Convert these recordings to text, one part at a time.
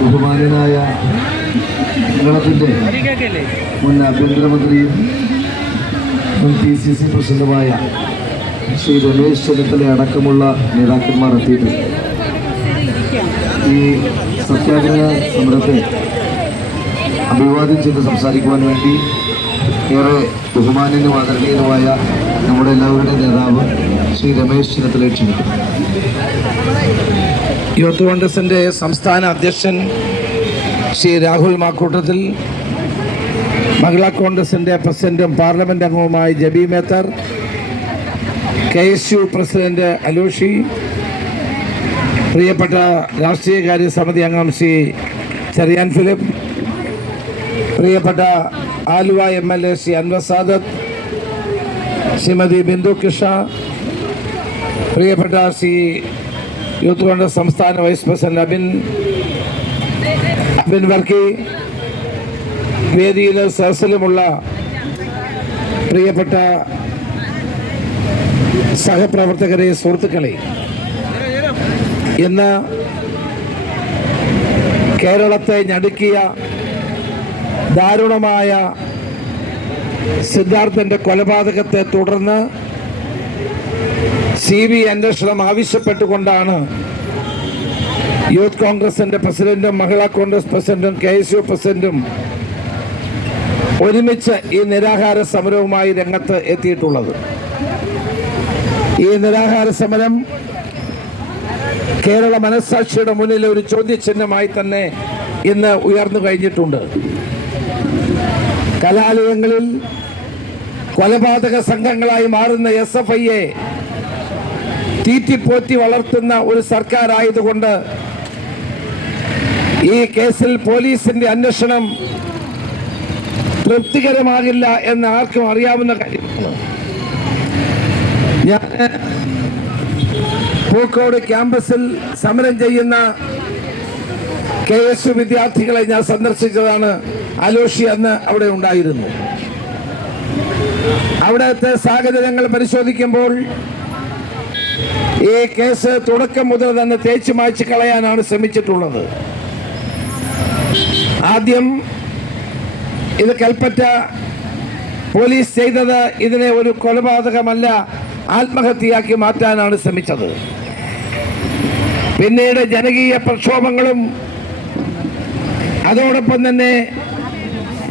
ബഹുമാനായ കേരളത്തിന്റെ മുൻ ആഭ്യന്തരമന്ത്രിയും മുൻ പി സി സി പ്രസിഡന്റുമായ ശ്രീ രമേശ് ചെന്നിത്തല അടക്കമുള്ള നേതാക്കന്മാർ എത്തിയിട്ടുണ്ട്. ഈ സത്യാഗ്രഹ സമരത്തെ അഭിവാദ്യം ചെയ്ത് സംസാരിക്കുവാൻ വേണ്ടി ഏറെ ബഹുമാന്യനും ആദരണീയനുമായ നമ്മുടെ എല്ലാവരുടെയും നേതാവ് ശ്രീ രമേശ് ചെന്നിത്തലയെ ക്ഷണിക്കുന്നു. യൂത്ത് കോൺഗ്രസിന്റെ സംസ്ഥാന അധ്യക്ഷൻ ശ്രീ രാഹുൽ മാക്കൂട്ടത്തിൽ മഹിളാ കോൺഗ്രസിന്റെ പ്രസിഡന്റും പാർലമെന്റ് അംഗവുമായ Jebi Mather K S U president Aloshy പ്രിയപ്പെട്ട രാഷ്ട്രീയകാര്യ സമിതി അംഗം ശ്രീ ചെറിയാൻ ഫിലിപ്പ് പ്രിയപ്പെട്ട Aluva M L A Shri Anwar Sadath Shrimati Bindu Krishna പ്രിയപ്പെട്ട ശ്രീ യൂത്ത് കോൺഗ്രസ് സംസ്ഥാന വൈസ് പ്രസിഡന്റ് അബിൻ അബിൻ വർക്കി വേദിയിൽ സദസ്സിലുമുള്ള പ്രിയപ്പെട്ട സഹപ്രവർത്തകരെ സുഹൃത്തുക്കളെ ഇന്ന് കേരളത്തെ ഞടുക്കിയ ദാരുണമായ സിദ്ധാർത്ഥന്റെ കൊലപാതകത്തെ തുടർന്ന് സി ബി അന്വേഷണം ആവശ്യപ്പെട്ടുകൊണ്ടാണ് യൂത്ത് കോൺഗ്രസിന്റെ പ്രസിഡന്റും മഹിളാ കോൺഗ്രസ് പ്രസിഡന്റും കെ എസ് യു പ്രസിഡന്റും ഒരുമിച്ച് ഈ നിരാഹാര സമരവുമായി രംഗത്ത് എത്തിയിട്ടുള്ളത്. ഈ നിരാഹാര സമരം കേരള മനസ്സാക്ഷിയുടെ മുന്നിൽ ഒരു ചോദ്യചിഹ്നമായി തന്നെ ഇന്ന് ഉയർന്നു കഴിഞ്ഞിട്ടുണ്ട്. കലാലയങ്ങളിൽ കൊലപാതക സംഘങ്ങളായി മാറുന്ന എസ് എഫ് ഐയെ തീറ്റിപ്പോറ്റി വളർത്തുന്ന ഒരു സർക്കാർ ആയതുകൊണ്ട് ഈ കേസിൽ പോലീസിന്റെ അന്വേഷണം തൃപ്തികരമാകില്ല എന്ന് ആർക്കും അറിയാവുന്ന കാര്യമാണ്. ഞാൻ പൂക്കോട് ക്യാമ്പസിൽ സമരം ചെയ്യുന്ന കെ എസ് യു വിദ്യാർത്ഥികളെ ഞാൻ സന്ദർശിച്ചതാണ്. അലോഷി അന്ന് അവിടെ ഉണ്ടായിരുന്നു. അവിടുത്തെ സാഹചര്യങ്ങൾ പരിശോധിക്കുമ്പോൾ ഈ കേസ് തുടക്കം മുതൽ തന്നെ തേച്ചു മായ്ച്ചു കളയാനാണ് ശ്രമിച്ചിട്ടുള്ളത്. ആദ്യം ഇത് കൽപ്പറ്റ പോലീസ് ചെയ്തത് ഇതിനെ ഒരു കൊലപാതകമല്ല ആത്മഹത്യയാക്കി മാറ്റാനാണ് ശ്രമിച്ചത്. പിന്നീട് ജനകീയ പ്രക്ഷോഭങ്ങളും അതോടൊപ്പം തന്നെ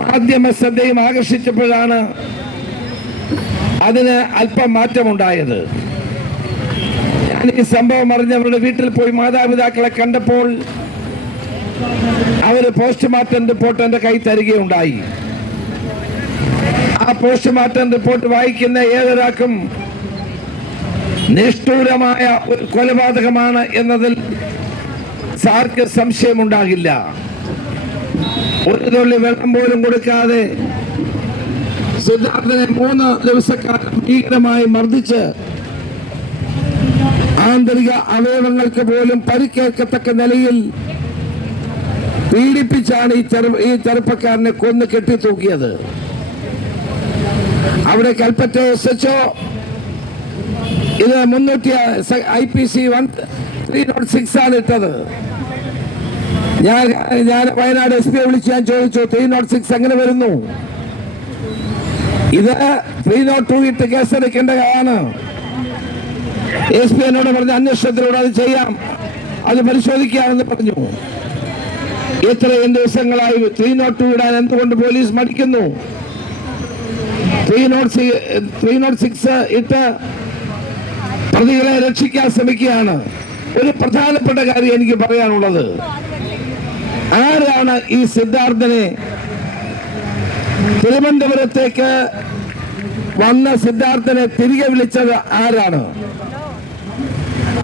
മാധ്യമ ശ്രദ്ധയും ആകർഷിച്ചപ്പോഴാണ് അതിന് അല്പം മാറ്റമുണ്ടായത്. ഈ സംഭവം അറിഞ്ഞവരുടെ വീട്ടിൽ പോയി മാതാപിതാക്കളെ കണ്ടപ്പോൾ അവർ പോസ്റ്റ്മോർട്ടം റിപ്പോർട്ട് എന്റെ കൈ തരികയുണ്ടായി ആ പോസ്റ്റ്മോർട്ടം റിപ്പോർട്ട് വായിക്കുന്ന ഏതൊരാൾക്കും നിഷ്ഠൂരമായ ഒരു കൊലപാതകമാണ് എന്നതിൽ സാർക്ക് സംശയമുണ്ടാകില്ല. ഒരു തുള്ളി വെള്ളം പോലും കൊടുക്കാതെ സിദ്ധാർത്ഥനെ മൂന്ന് ദിവസക്കാലം ഭീകരമായി മർദ്ദിച്ച് ആന്തരിക അവയവങ്ങൾക്ക് പോലും പരിക്കേൽക്കത്തക്ക നിലയിൽ പീഡിപ്പിച്ചാണ് ഈ ചെറു ഈ ചെറുപ്പക്കാരനെ കൊന്ന് കെട്ടിത്തൂക്കിയത്. അവിടെ കൽപ്പറ്റ എസ് എച്ച് ഇത് മുന്നൂറ്റി I P C one three nought six ആണ് ഇട്ടത്. ഞാൻ ഞാൻ വയനാട് എസ് പിയെ വിളിച്ച് ഞാൻ ചോദിച്ചു ത്രീ നോട്ട് സിക്സ് എങ്ങനെ വരുന്നു? ഇത് ത്രീ നോട്ട് ടു ഇട്ട് കേസെടുക്കേണ്ടതാണ് എസ് പി എന്നോട് പറഞ്ഞ അന്വേഷണത്തിലൂടെ അത് ചെയ്യാം. അത് പരിശോധിക്കാമെന്ന് പറഞ്ഞു. ഇത്രയും ദിവസങ്ങളായി ത്രീ നോട്ട് ടു ഇടാൻ എന്തുകൊണ്ട് police മടിക്കുന്നു? Three nought three nought six ഇട്ട് പ്രതികളെ രക്ഷിക്കാൻ ശ്രമിക്കുകയാണ്. ഒരു പ്രധാനപ്പെട്ട കാര്യം എനിക്ക് പറയാനുള്ളത്. ആരാണ് ഈ സിദ്ധാർത്ഥനെ തിരുവനന്തപുരത്തേക്ക് വന്ന സിദ്ധാർത്ഥനെ തിരികെ വിളിച്ചത് ആരാണ്?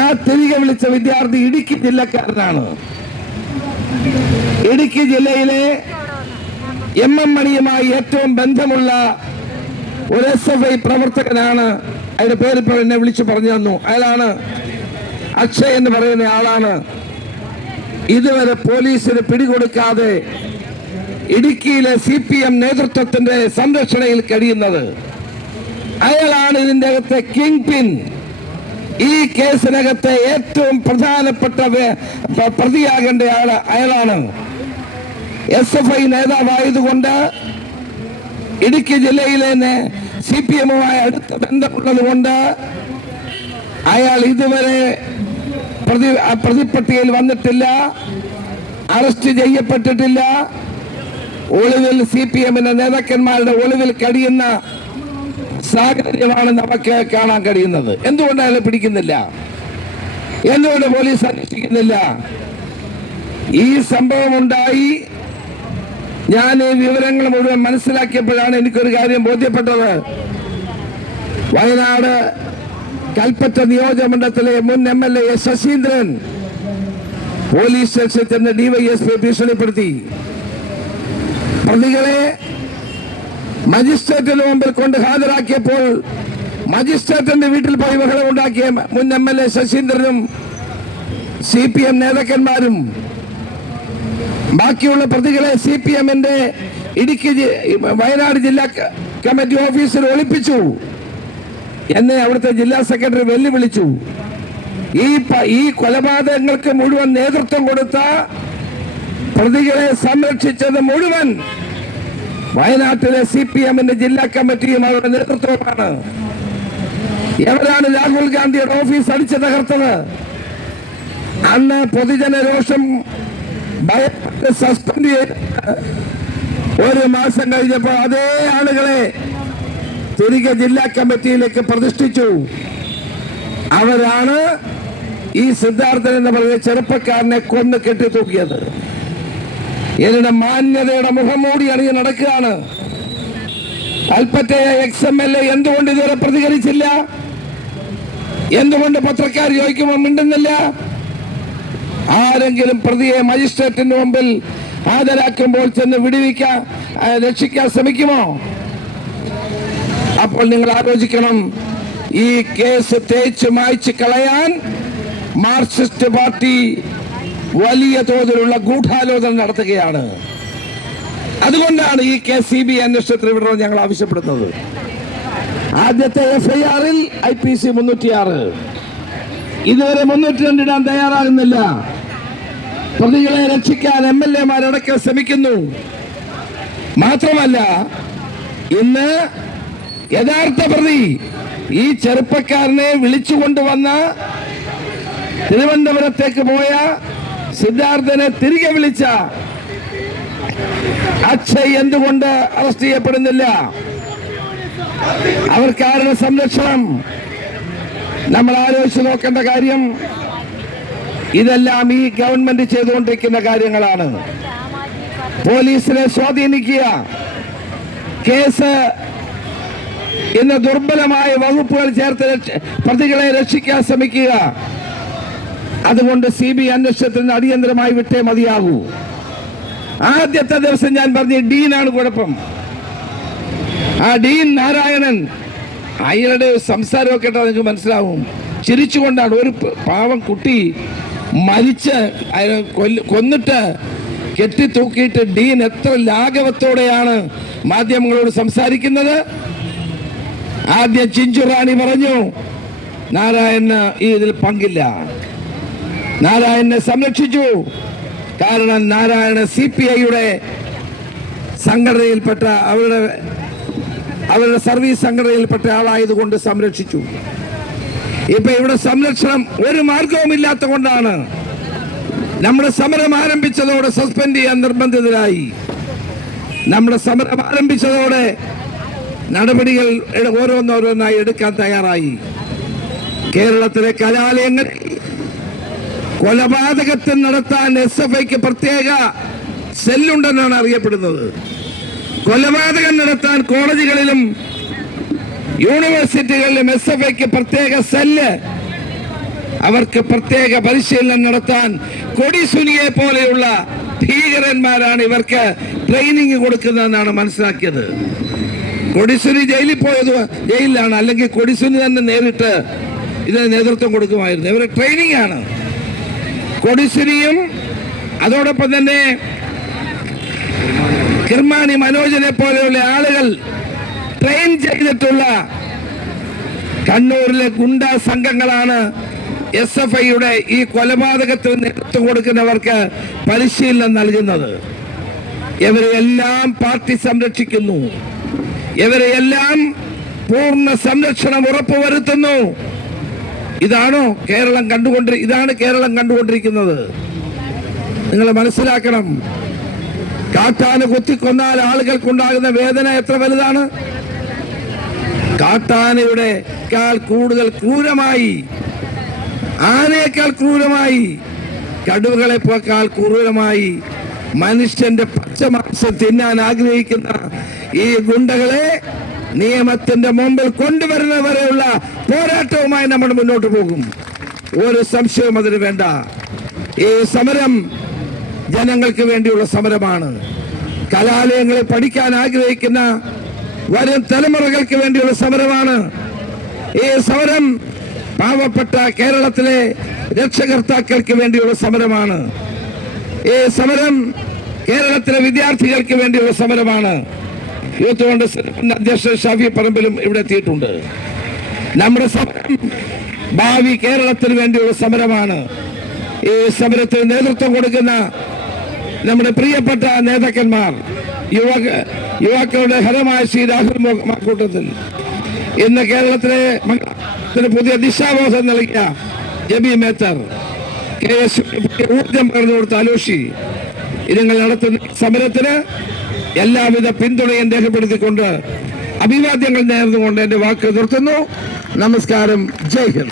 ആ തിരികെ വിളിച്ച വിദ്യാർത്ഥി ഇടുക്കി ജില്ലക്കാരനാണ്. ഇടുക്കി ജില്ലയിലെ എം എം മണിയുമായി ഏറ്റവും ബന്ധമുള്ള ഒരു എസ് എഫ് ഐ പ്രവർത്തകനാണ്. അതിന്റെ പേര് ഇപ്പോൾ എന്നെ വിളിച്ചു പറഞ്ഞു തന്നു. അയാളാണ് അക്ഷയ് എന്ന് പറയുന്ന ആളാണ്. ഇതുവരെ പോലീസിന് പിടികൊടുക്കാതെ ഇടുക്കിയിലെ സി പി എം നേതൃത്വത്തിന്റെ സംരക്ഷണയിൽ കഴിയുന്നത്. അയാളാണ് ഇതിന്റെ അകത്തെ കിങ് പിൻ. ഈ കേസിനകത്തെ ഏറ്റവും പ്രധാനപ്പെട്ട പ്രതിയാകേണ്ട അയാളാണ്. എസ് എഫ് ഐ നേതാവായതുകൊണ്ട് ഇടുക്കി ജില്ലയിലെ സി പി എമ്മുമായി അടുത്ത ബന്ധമുള്ളത് കൊണ്ട് അയാൾ ഇതുവരെ പ്രതി പ്രതിപ്പട്ടികയിൽ വന്നിട്ടില്ല അറസ്റ്റ് ചെയ്യപ്പെട്ടിട്ടില്ല. ഒളിവിൽ സി പി എമ്മിന്റെ നേതാക്കന്മാരുടെ ഒളിവിൽ കഴിയുന്ന സാഹചര്യമാണ് നമുക്ക് കാണാൻ കഴിയുന്നത്. എന്തുകൊണ്ട് അയാളെ പിടിക്കുന്നില്ല? എന്തുകൊണ്ട് പോലീസ് അന്വേഷിക്കുന്നില്ല? ഈ സംഭവം ഉണ്ടായി. ഞാൻ ഈ വിവരങ്ങൾ മുഴുവൻ മനസ്സിലാക്കിയപ്പോഴാണ് എനിക്കൊരു കാര്യം ബോധ്യപ്പെട്ടത്. വയനാട് കൽപ്പറ്റ നിയോജകമണ്ഡലത്തിലെ മുൻ M L A Saseendran police സ്റ്റേഷനിൽ ചെന്ന് ഡിവൈഎസ്പി ഭീഷണിപ്പെടുത്തി. പ്രതികളെ മജിസ്ട്രേറ്റിന് മുമ്പിൽ കൊണ്ട് ഹാജരാക്കിയപ്പോൾ മജിസ്ട്രേറ്റിന്റെ വീട്ടിൽ പോയി ബഹളം ഉണ്ടാക്കിയ മുൻ എം എൽ എ ശശീന്ദ്രനും സി പി എം നേതാക്കന്മാരും ബാക്കിയുള്ള പ്രതികളെ സി പി എമ്മിന്റെ ഇടുക്കി വയനാട് ജില്ലാ കമ്മിറ്റി ഓഫീസിൽ ഒളിപ്പിച്ചു. എന്നെ അവിടുത്തെ ജില്ലാ സെക്രട്ടറി വെല്ലുവിളിച്ചു. ഈ ഈ കൊലപാതകങ്ങൾക്ക് മുഴുവൻ നേതൃത്വം കൊടുത്ത പ്രതികളെ സംരക്ഷിച്ചത് മുഴുവൻ വയനാട്ടിലെ സി പി എമ്മിന്റെ ജില്ലാ കമ്മിറ്റിയും അവരുടെ നേതൃത്വമാണ് എവരാണ് രാഹുൽ ഗാന്ധിയുടെ ഓഫീസ് അടിച്ചു തകർത്തത്? അന്ന് പൊതുജന രോഷം സസ്പെൻഡ് ചെയ്ത് ഒരു മാസം കഴിഞ്ഞപ്പോൾ അതേ ആളുകളെ തിരികെ ജില്ലാ കമ്മിറ്റിയിലേക്ക് പ്രതിഷ്ഠിച്ചു. അവരാണ് ഈ സിദ്ധാർത്ഥൻ എന്ന് പറഞ്ഞ ചെറുപ്പക്കാരനെ കൊന്ന് കെട്ടിത്തൂക്കിയത്. ഇതിന്റെ മാന്യതയുടെ മുഖംമൂടി അണിഞ്ഞ് നടക്കുകയാണ്. Kalpetta ex M L A എന്തുകൊണ്ട് ഇതുവരെ പ്രതികരിച്ചില്ല? എന്തുകൊണ്ട് പത്രക്കാർ ചോദിക്കുമ്പോൾ മിണ്ടുന്നില്ല? ആരെങ്കിലും പ്രതിയെ മജിസ്ട്രേറ്റിന്റെ മുമ്പിൽ ഹാജരാക്കുമ്പോൾ ചെന്ന് വിടുവിക്കാൻ രക്ഷിക്കാൻ ശ്രമിക്കുമോ? അപ്പോൾ നിങ്ങൾ ആലോചിക്കണം ഈ കേസ് തേച്ച് മായ്ച്ച് കളയാൻ മാർക്സിസ്റ്റ് പാർട്ടി വലിയ തോതിലുള്ള ഗൂഢാലോചന നടത്തുകയാണ്. അതുകൊണ്ടാണ് ഈ കെ സി ബി അന്വേഷണത്തിന് വിടണമെന്ന് ഞങ്ങൾ ആവശ്യപ്പെടുന്നത്. ആദ്യത്തെ എഫ്ഐആറിൽ ഐ പി സി മുന്നൂറ്റിയാറ്. ഇതുവരെ മുന്നൂറ്റി രണ്ടിടാൻ തയ്യാറാകുന്നില്ല. പ്രതികളെ രക്ഷിക്കാൻ എം എൽ എമാരടക്കം ശ്രമിക്കുന്നു. മാത്രമല്ല ഇന്ന് യഥാർത്ഥ പ്രതി ഈ ചെറുപ്പക്കാരനെ വിളിച്ചുകൊണ്ടുവന്ന തിരുവനന്തപുരത്തേക്ക് പോയ സിദ്ധാർത്ഥനെ തിരികെ വിളിച്ച അക്ഷയ് എന്തുകൊണ്ട് അറസ്റ്റ് ചെയ്യപ്പെടുന്നില്ല? അവർക്കാരുടെ സംരക്ഷണം? നമ്മൾ ആലോചിച്ച് നോക്കേണ്ട കാര്യം ഇതെല്ലാം ഈ ഗവൺമെന്റ് ചെയ്തുകൊണ്ടിരിക്കുന്ന കാര്യങ്ങളാണ്. പോലീസിനെ സ്വാധീനിക്കുക. കേസ് ഇന്ന് ദുർബലമായ വകുപ്പുകൾ ചേർത്ത് പ്രതികളെ രക്ഷിക്കാൻ ശ്രമിക്കുക. അതുകൊണ്ട് സി ബി അന്വേഷണത്തിന് അടിയന്തരമായി വിട്ടേ മതിയാകൂ. ആദ്യത്തെ ദിവസം ഞാൻ പറഞ്ഞു ഡീനാണ് കുഴപ്പം. ആ ഡീൻ നാരായണൻ അയാളുടെ സംസാരമൊക്കെ കേട്ടാൽ നിങ്ങൾക്ക് മനസ്സിലാവും. ചിരിച്ചുകൊണ്ടാണ് ഒരു പാവം കുട്ടി മരിച്ച് കൊന്നിട്ട് കെട്ടിത്തൂക്കിയിട്ട് ഡീൻ എത്ര ലാഘവത്തോടെയാണ് മാധ്യമങ്ങളോട് സംസാരിക്കുന്നത്. ആദ്യം ചിഞ്ചുറാണി പറഞ്ഞു നാരായണന് ഈ ഇതിൽ പങ്കില്ല. നാരായണനെ സംരക്ഷിച്ചു. കാരണം നാരായണ സി പി ഐയുടെ സംഘടനയിൽപ്പെട്ട അവരുടെ അവരുടെ സർവീസ് സംഘടനയിൽപ്പെട്ട ആളായതുകൊണ്ട് സംരക്ഷിച്ചു. ഇപ്പൊ ഇവിടെ സംരക്ഷണം ഒരു മാർഗവുമില്ലാത്ത കൊണ്ടാണ് നമ്മുടെ സമരം ആരംഭിച്ചതോടെ സസ്പെൻഡ് ചെയ്യാൻ നിർബന്ധിതരായി. നമ്മുടെ സമരം ആരംഭിച്ചതോടെ നടപടികൾ ഓരോന്നോരോന്നായി എടുക്കാൻ തയ്യാറായി. കേരളത്തിലെ കലാലയങ്ങളിൽ കൊലപാതകത്തിൽ നടത്താൻ എസ് എഫ് ഐക്ക് പ്രത്യേക സെല്ലുണ്ടെന്നാണ് അറിയപ്പെടുന്നത്. കൊലപാതകം നടത്താൻ കോളേജുകളിലും യൂണിവേഴ്സിറ്റികളിലും എസ് എഫ് ഐക്ക് പ്രത്യേക സെല്ല് അവർക്ക് പ്രത്യേക പരിശീലനം നടത്താൻ കൊടിസുനിയെ പോലെയുള്ള ഭീകരന്മാരാണ് ഇവർക്ക് ട്രെയിനിങ് കൊടുക്കുന്നതെന്നാണ് മനസ്സിലാക്കിയത്. കൊടിസുനി ജയിലിൽ പോയത് ജയിലിലാണ്. അല്ലെങ്കിൽ കൊടിസുനി തന്നെ നേരിട്ട് ഇതിന് നേതൃത്വം കൊടുക്കുമായിരുന്നു. ഇവരുടെ ട്രെയിനിങ് ആണ്. കൊടിസുനിയും അതോടൊപ്പം തന്നെ കിർമാണി മനോജിനെ പോലെയുള്ള ആളുകൾ ട്രെയിൻ ചെയ്തിട്ടുള്ള കണ്ണൂരിലെ ഗുണ്ട സംഘങ്ങളാണ് എസ് എഫ് ഐയുടെ ഈ കൊലപാതകത്തിന് നേതൃത്വം കൊടുക്കുന്നവർക്ക് പരിശീലനം നൽകുന്നത്. ഇവരെയെല്ലാം പാർട്ടി സംരക്ഷിക്കുന്നു. ഇവരെയെല്ലാം പൂർണ സംരക്ഷണം ഉറപ്പുവരുത്തുന്നു. ഇതാണോ കേരളം കണ്ടുകൊണ്ടി ഇതാണ് കേരളം കണ്ടുകൊണ്ടിരിക്കുന്നത്. നിങ്ങൾ മനസ്സിലാക്കണം. കാട്ടാന് കുത്തിക്കൊന്നാൽ ആളുകൾക്കുണ്ടാകുന്ന വേദന എത്ര വലുതാണ്? കാട്ടാനയുടെ കാൽ കൂടുതൽ ക്രൂരമായി. ആനയേക്കാൾ ക്രൂരമായി. കടുവകളെക്കാൾ ക്രൂരമായി. മനുഷ്യന്റെ പച്ചമാംസം തിന്നാൻ ആഗ്രഹിക്കുന്ന ഈ ഗുണ്ടകളെ നിയമത്തിന്റെ മുമ്പിൽ കൊണ്ടുവരുന്നവരെയുള്ള പോരാട്ടവുമായി നമ്മൾ മുന്നോട്ട് പോകും. ഒരു സംശയവും അതിന് വേണ്ട. ഈ സമരം ജനങ്ങൾക്ക് വേണ്ടിയുള്ള സമരമാണ്. കലാലയങ്ങളെ പഠിക്കാൻ ആഗ്രഹിക്കുന്ന വരും തലമുറകൾക്ക് വേണ്ടിയുള്ള സമരമാണ്. ഈ സമരം പാവപ്പെട്ട കേരളത്തിലെ രക്ഷകർത്താക്കൾക്ക് വേണ്ടിയുള്ള സമരമാണ്. ഈ സമരം കേരളത്തിലെ വിദ്യാർത്ഥികൾക്ക് വേണ്ടിയുള്ള സമരമാണ്. അധ്യക്ഷൻ ഷാഫി പറമ്പിലും ഇവിടെ എത്തിയിട്ടുണ്ട്. നമ്മുടെ സമരം ഭാവി കേരളത്തിന് വേണ്ടിയുള്ള സമരമാണ്. ഈ സമരത്തിന് നേതൃത്വം കൊടുക്കുന്ന നമ്മുടെ പ്രിയപ്പെട്ട നേതാക്കന്മാർ യുവാക്ക യുവാക്കളുടെ ഹരമായ ശ്രീ രാഹുൽ കൂട്ടത്തിൽ ഇന്ന് കേരളത്തിലെ പുതിയ ദിശാബോധം നൽകിയ ജബി മേത്തർ കെ എസ് ഊർജം പകർന്നു കൊടുത്ത അലോഷി ഇതുങ്ങൾ നടത്തുന്ന സമരത്തിന് എല്ലാവിധ പിന്തുണയും രേഖപ്പെടുത്തിക്കൊണ്ട് അഭിവാദ്യങ്ങൾ നേർന്നുകൊണ്ട് എന്റെ വാക്ക് നിർത്തുന്നു. നമസ്കാരം. ജയ് ഹിന്ദ്.